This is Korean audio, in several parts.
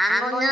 안 보는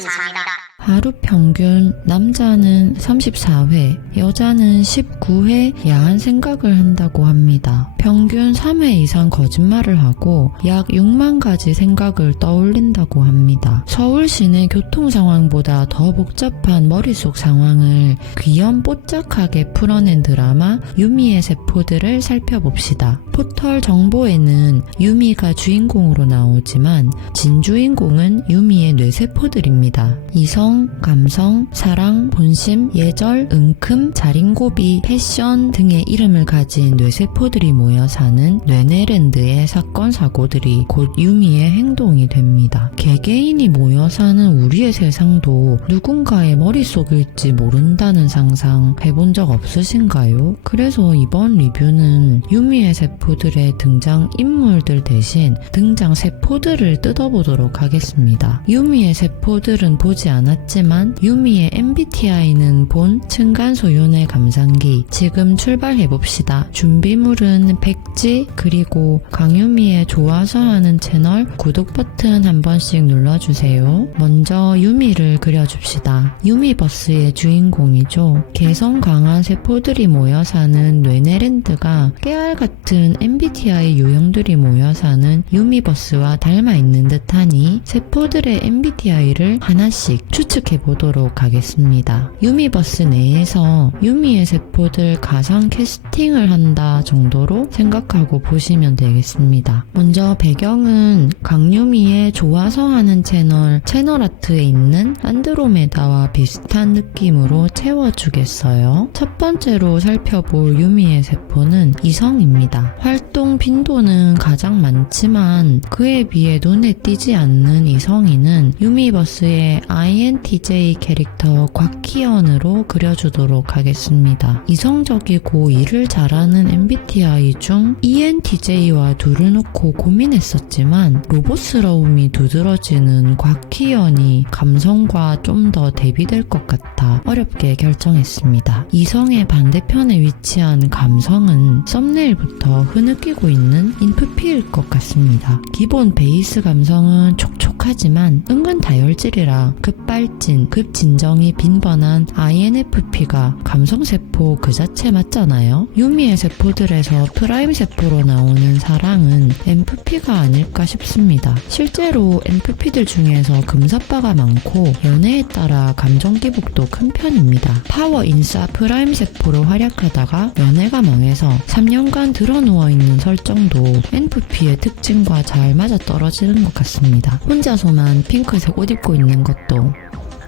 삶이다. 하루 평균 남자는 34회, 여자는 19회 야한 생각을 한다고 합니다. 평균 3회 이상 거짓말을 하고 약 6만 가지 생각을 떠올린다고 합니다. 서울 시내 교통 상황보다 더 복잡한 머릿속 상황을 귀염뽀짝하게 풀어낸 드라마 유미의 세포들을 살펴봅시다. 포털 정보에는 유미가 주인공으로 나오지만 진주인공은 유미의 뇌세포들입니다. 이성, 감성, 사랑, 본심, 예절, 은큼, 자린고비, 패션 등의 이름을 가진 뇌세포들이 모여 사는 뇌내랜드의 사건 사고들이 곧 유미의 행동이 됩니다. 개개인이 모여 사는 우리의 세상도 누군가의 머릿속일지 모른다는 상상 해본 적 없으신가요? 그래서 이번 리뷰는 유미의 세포들의 등장 인물들 대신 등장 세포들을 뜯어보도록 하겠습니다. 유미의 세포들은 보지 않았지만 유미의 MBTI는 본 층간소윤의 감상기. 지금 출발해봅시다. 준비물은 백지 그리고 강유미의 좋아서 하는 채널 구독 버튼 한 번씩 눌러주세요. 먼저 유미를 그려줍시다. 유미버스의 주인공이죠. 개성 강한 세포들이 모여 사는 뇌내랜드가 깨알같은 MBTI 유형들이 모여 사는 유미버스와 닮아있는 듯하니 세포들의 MBTI를 하나씩 추측해보도록 하겠습니다. 유미버스 내에서 유미의 세포들 가상 캐스팅을 한다 정도로 생각하고 보시면 되겠습니다. 먼저 배경은 강유미의 좋아서 하는 채널 아트에 있는 안드로메다와 비슷한 느낌으로 채워주겠어요. 첫 번째로 살펴볼 유미의 세포는 이성입니다. 활동 빈도는 가장 많지만 그에 비해 눈에 띄지 않는 이성이는 유미버스의 INTJ 캐릭터 곽희연으로 그려주도록 하겠습니다. 이성적이고 일을 잘하는 MBTI 중 ENTJ와 둘을 놓고 고민했었지만 로봇스러움이 두드러지는 곽희연이 감성과 좀 더 대비될 것 같아 어렵게 결정했습니다. 이성의 반대편에 위치한 감성은 썸네일부터 흐느끼고 있는 인프피일 것 같습니다. 기본 베이스 감성은 촉촉하지만 은근 다혈질이라 급발진, 급진정이 빈번한 INFP가 감성세포 그 자체 맞잖아요. 유미의 세포들에서 프라임 세포로 나오는 사랑은 MFP가 아닐까 싶습니다. 실제로 MFP들 중에서 금사빠가 많고 연애에 따라 감정 기복도 큰 편입니다. 파워 인싸 프라임 세포로 활약하다가 연애가 망해서 3년간 드러누워있는 설정도 NFP의 특징과 잘 맞아떨어지는 것 같습니다. 혼자서만 핑크색 옷 입고 있는 것도.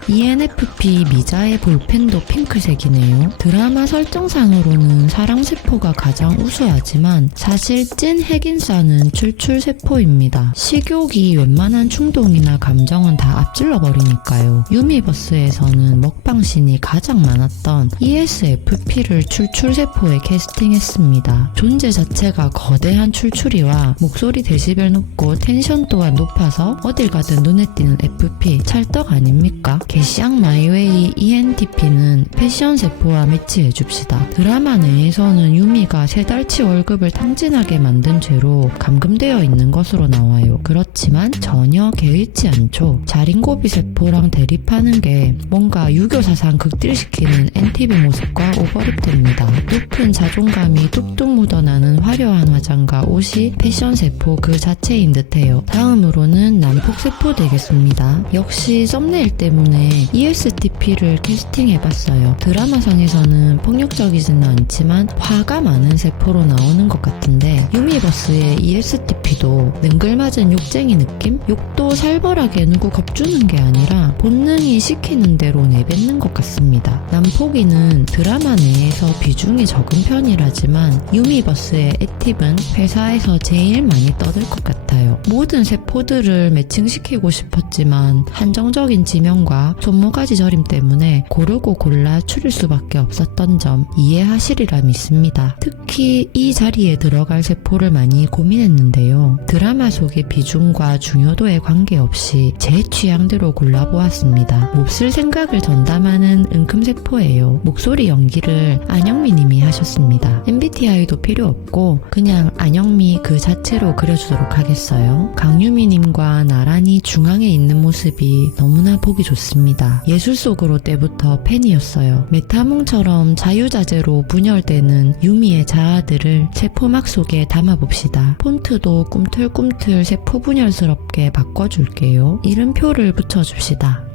ENFP 미자의 볼펜도 핑크색이네요. 드라마 설정상으로는 사랑세포가 가장 우수하지만 사실 찐 핵인싸는 출출세포입니다. 식욕이 웬만한 충동이나 감정은 다 앞질러버리니까요. 유미버스에서는 먹방신이 가장 많았던 ESFP를 출출세포에 캐스팅했습니다. 존재 자체가 거대한 출출이와 목소리 데시벨 높고 텐션 또한 높아서 어딜 가든 눈에 띄는 FP 찰떡 아닙니까? 개시앙 마이웨이 ENTP는 패션 세포와 매치해줍시다. 드라마 내에서는 유미가 3달치 월급을 탕진하게 만든 죄로 감금되어 있는 것으로 나와요. 그렇지만 전혀 개의치 않죠. 자린고비 세포랑 대립하는 게 뭔가 유교사상 극딜시키는 NTV 모습과 오버랩됩니다. 높은 자존감이 뚝뚝 묻어나는 화려한 화장과 옷이 패션 세포 그 자체인 듯해요. 다음으로는 난폭 세포 되겠습니다. 역시 썸네일 때문에 ESTP를 캐스팅해봤어요. 드라마상에서는 폭력적이지는 않지만 화가 많은 세포로 나오는 것 같은데 유미버스의 ESTP도 능글맞은 욕쟁이 느낌? 욕도 살벌하게 누구 겁주는 게 아니라 본능이 시키는 대로 내뱉는 것 같습니다. 남폭이는 드라마 내에서 비중이 적은 편이라지만 유미버스의 애팁은 회사에서 제일 많이 떠들 것 같아요. 모든 세포들을 매칭시키고 싶었지만 한정적인 지명과 절임과 손모가지 절임 때문에 고르고 골라 추릴 수밖에 없었던 점 이해하시리라 믿습니다. 특히 이 자리에 들어갈 세포를 많이 고민했는데요. 드라마 속의 비중과 중요도에 관계없이 제 취향대로 골라보았습니다. 몹쓸 생각을 전담하는 은큼세포예요. 목소리 연기를 안영미 님이 하셨습니다. MBTI도 필요 없고 그냥 안영미 그 자체로 그려주도록 하겠어요. 강유미 님과 나란히 중앙에 있는 모습이 너무나 보기 좋습니다. 예술 속으로 때부터 팬이었어요. 메타몽처럼 자유자재로 분열되는 유미의 자아들을 세포막 속에 담아봅시다. 폰트도 꿈틀꿈틀 세포분열스럽게 바꿔줄게요. 이름표를 붙여줍시다.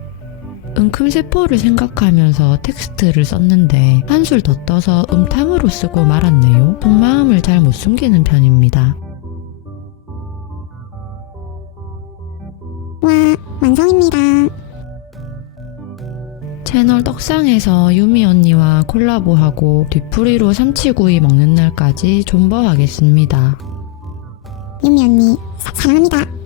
은큼세포를 생각하면서 텍스트를 썼는데 한술 더 떠서 음탕으로 쓰고 말았네요. 속마음을 잘 못 숨기는 편입니다. 와, 완성입니다. 채널 떡상에서 유미 언니와 콜라보하고 뒤풀이로 삼치구이 먹는 날까지 존버하겠습니다. 유미 언니, 사랑합니다.